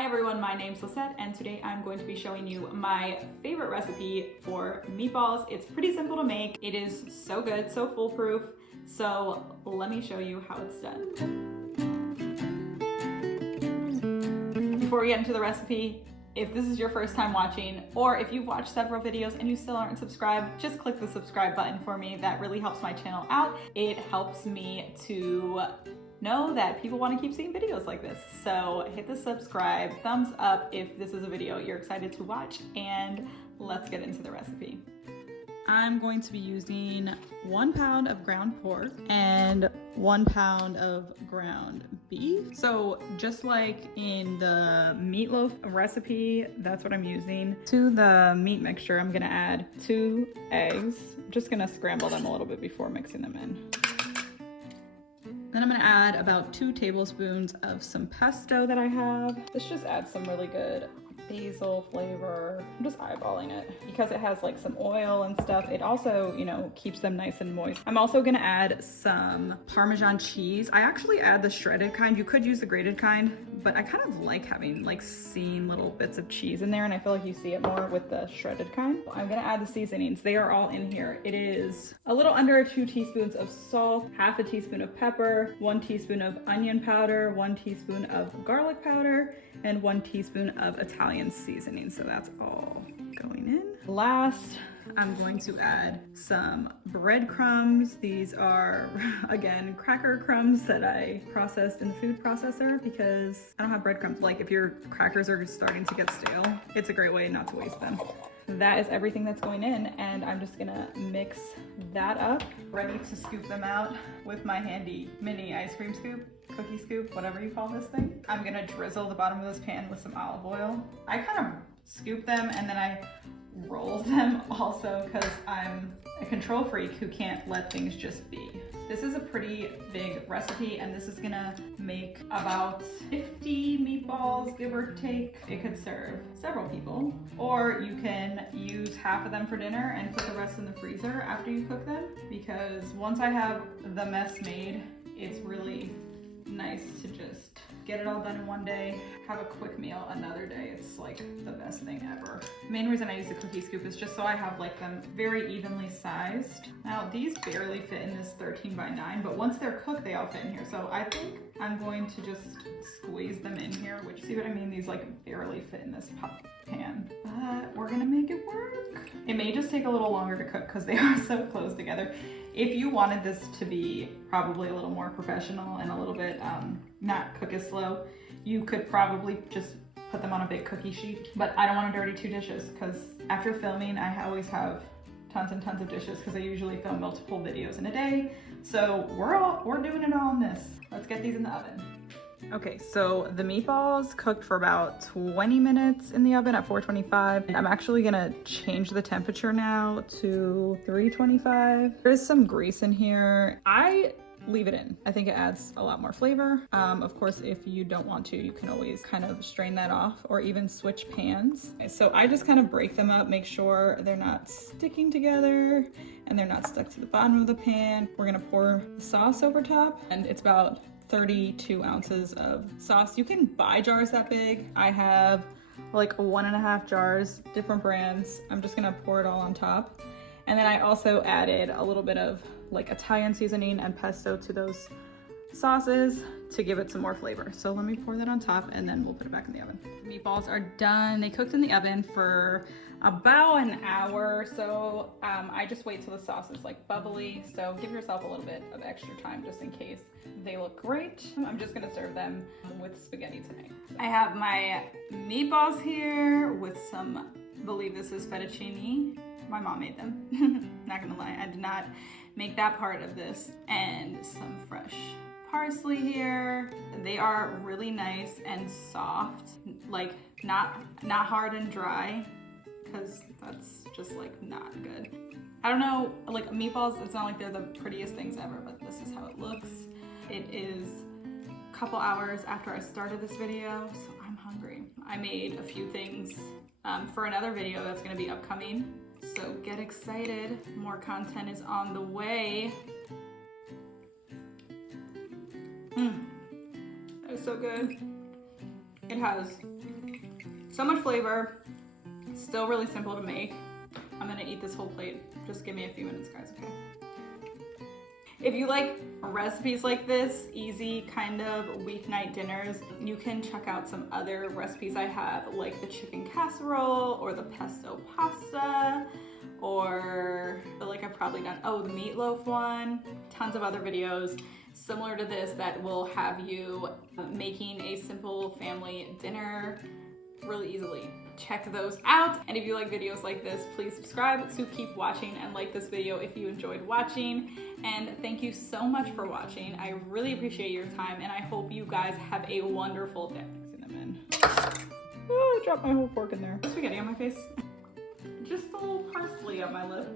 Hi everyone, my name's Lisette and today I'm going to be showing you my favorite recipe for meatballs. It's pretty simple to make. It is so good, so foolproof. So let me show you how it's done. Before we get into the recipe, if this is your first time watching, or if you've watched several videos and you still aren't subscribed, just click the subscribe button for me. That really helps my channel out. It helps me to know that people want to keep seeing videos like this. So hit the subscribe, thumbs up if this is a video you're excited to watch, and let's get into the recipe. I'm going to be using 1 pound of ground pork and 1 pound of ground beef. So just like in the meatloaf recipe, that's what I'm using. To the meat mixture, I'm gonna add 2 eggs. I'm just gonna scramble them a little bit before mixing them in. Then I'm gonna add about 2 tablespoons of some pesto that I have. This just adds some really good basil flavor. I'm just eyeballing it because it has like some oil and stuff. It also, you know, keeps them nice and moist. I'm also gonna add some Parmesan cheese. I actually add the shredded kind. You could use the grated kind, but I kind of like having like seeing little bits of cheese in there, and I feel like you see it more with the shredded kind. I'm gonna add the seasonings. They are all in here. It is a little under 2 teaspoons of salt, half a teaspoon of pepper, 1 teaspoon of onion powder, 1 teaspoon of garlic powder, and 1 teaspoon of Italian seasoning. So that's all going in. Last, I'm going to add some breadcrumbs. These are, again, cracker crumbs that I processed in the food processor because I don't have breadcrumbs. Like if your crackers are starting to get stale, it's a great way not to waste them. That is everything that's going in, and I'm just gonna mix that up. Ready to scoop them out with my handy mini ice cream scoop, cookie scoop, whatever you call this thing. I'm gonna drizzle the bottom of this pan with some olive oil. I kind of scoop them and then I roll them also because I'm a control freak who can't let things just be. This is a pretty big recipe and this is gonna make about 50 meatballs, give or take. It could serve several people, or you can use half of them for dinner and put the rest in the freezer after you cook them, because once I have the mess made, it's really nice to just get it all done in one day, have a quick meal another day. It's like the best thing ever. The main reason I use the cookie scoop is just so I have like them very evenly sized. Now these barely fit in this 13 by 9, but once they're cooked, they all fit in here. So I think I'm going to just squeeze them in here, which, see what I mean? These like barely fit in this pan, but we're gonna make it work. It may just take a little longer to cook because they are so close together. If you wanted this to be probably a little more professional and a little bit not cook as slow, you could probably just put them on a big cookie sheet. But I don't want to dirty 2 dishes because after filming, I always have tons and tons of dishes because I usually film multiple videos in a day. So we're doing it all in this. Let's get these in the oven. Okay, so the meatballs cooked for about 20 minutes in the oven at 425. And I'm actually gonna change the temperature now to 325. There's some grease in here. I leave it in. I think it adds a lot more flavor. Of course, if you don't want to, you can always kind of strain that off or even switch pans. Okay, so I just kind of break them up, make sure they're not sticking together and they're not stuck to the bottom of the pan. We're gonna pour the sauce over top, and it's about 32 ounces of sauce. You can buy jars that big. I have like 1.5 jars, different brands. I'm just gonna pour it all on top. And then I also added a little bit of like Italian seasoning and pesto to those sauces to give it some more flavor. So let me pour that on top and then we'll put it back in the oven. Meatballs are done. They cooked in the oven for about an hour. So I just wait till the sauce is like bubbly. So give yourself a little bit of extra time just in case. They look great. I'm just gonna serve them with spaghetti tonight. I have my meatballs here with some, I believe this is fettuccine. My mom made them. Not gonna lie, I did not make that part of this. And some fresh parsley here. They are really nice and soft, like not hard and dry, because that's just like not good. I don't know, like meatballs, it's not like they're the prettiest things ever, but this is how it looks. It is a couple hours after I started this video, so I'm hungry. I made a few things for another video that's gonna be upcoming. So get excited, more content is on the way. That was so good. It has so much flavor, still really simple to make. I'm gonna eat this whole plate. Just give me a few minutes, guys, okay? If you like recipes like this, easy kind of weeknight dinners, you can check out some other recipes I have, like the chicken casserole or the pesto pasta, or like I've probably done, oh, the meatloaf one, tons of other videos similar to this that will have you making a simple family dinner really easily. Check those out. And if you like videos like this, please subscribe to keep watching and like this video if you enjoyed watching. And thank you so much for watching. I really appreciate your time and I hope you guys have a wonderful day. Mixing them in. Oh, I dropped my whole fork in there. Spaghetti on my face. Just a little parsley on my lip.